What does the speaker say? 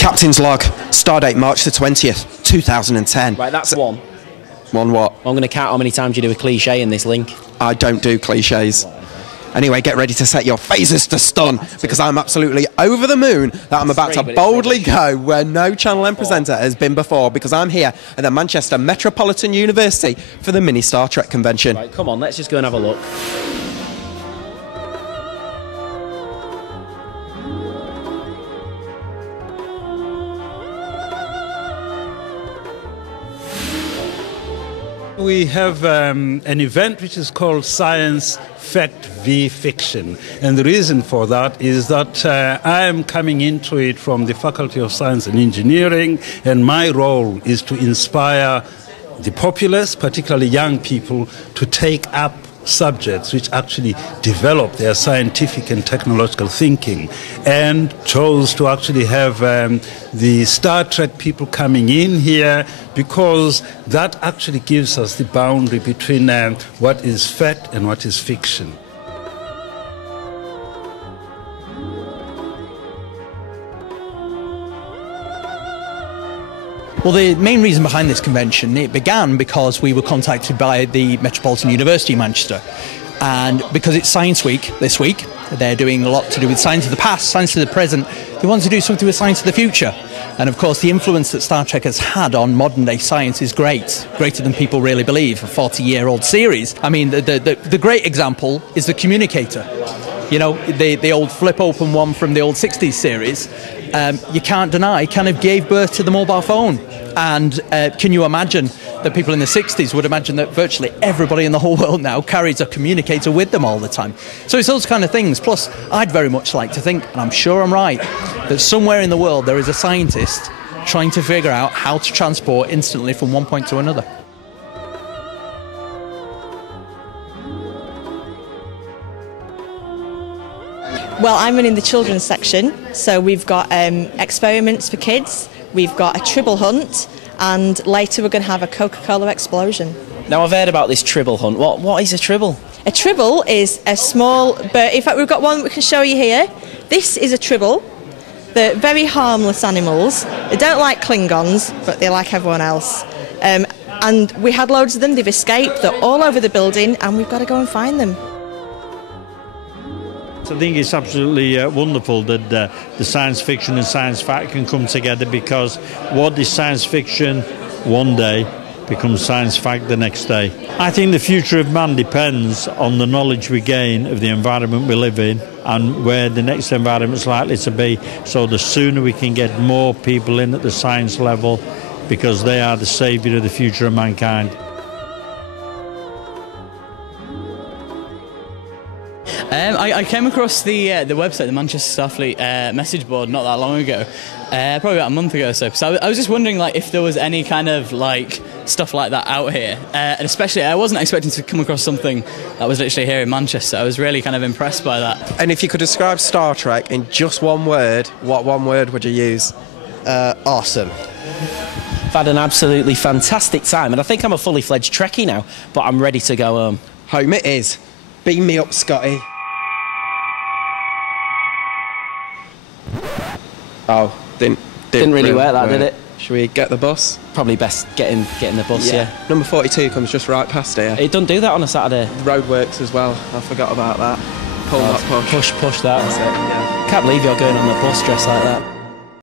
Captain's log, stardate March the 20th, 2010. Right, that's one. One what? I'm going to count how many times you do a cliche in this link. I don't do cliches. Anyway, get ready to set your phases to stun, because I'm absolutely over the moon that I'm about to boldly go where no Channel M presenter has been before, because I'm here at the Manchester Metropolitan University for the mini Star Trek convention. Right, come on, let's just go and have a look. We have an event which is called Science Fact v Fiction, and the reason for that is that I am coming into it from the Faculty of Science and Engineering, and my role is to inspire the populace, particularly young people, to take up subjects which actually develop their scientific and technological thinking, and chose to actually have the Star Trek people coming in here, because that actually gives us the boundary between what is fact and what is fiction. Well, the main reason behind this convention, it began because we were contacted by the Metropolitan University of Manchester. And because it's Science Week this week, they're doing a lot to do with science of the past, science of the present. They want to do something with science of the future. And of course, the influence that Star Trek has had on modern day science is great, greater than people really believe. A 40-year-old series. I mean, the great example is the Communicator. You know, the old flip open one from the old 60s series. You can't deny, kind of gave birth to the mobile phone. And can you imagine that people in the 60s would imagine that virtually everybody in the whole world now carries a communicator with them all the time? So it's those kind of things. Plus, I'd very much like to think, and I'm sure I'm right, that somewhere in the world there is a scientist trying to figure out how to transport instantly from one point to another. Well, I'm running the children's section, so we've got experiments for kids, we've got a tribble hunt, and later we're going to have a Coca-Cola explosion. Now, I've heard about this tribble hunt. What is a tribble? A tribble is a small bird. In fact, we've got one we can show you here. This is a tribble. They're very harmless animals. They don't like Klingons, but they like everyone else. And we had loads of them. They've escaped. They're all over the building, and we've got to go and find them. I think it's absolutely wonderful that the science fiction and science fact can come together, because what is science fiction one day becomes science fact the next day. I think the future of man depends on the knowledge we gain of the environment we live in and where the next environment is likely to be. So the sooner we can get more people in at the science level, because they are the saviour of the future of mankind. I came across the website, the Manchester Starfleet message board, not that long ago, probably about a month ago or so. So I was just wondering, like, if there was any kind of like stuff like that out here, and especially I wasn't expecting to come across something that was literally here in Manchester. I was really kind of impressed by that. And if you could describe Star Trek in just one word, what one word would you use? Awesome. I've had an absolutely fantastic time, and I think I'm a fully fledged Trekkie now, but I'm ready to go home. Home it is. Beam me up, Scotty. Oh, didn't really work that, did it? Should we get the bus? Probably best getting the bus, yeah. Number 42 comes just right past here. It doesn't do that on a Saturday. Roadworks as well. I forgot about that. Pull that push. Push that. That's it, yeah. Can't believe you're going on the bus dressed like that.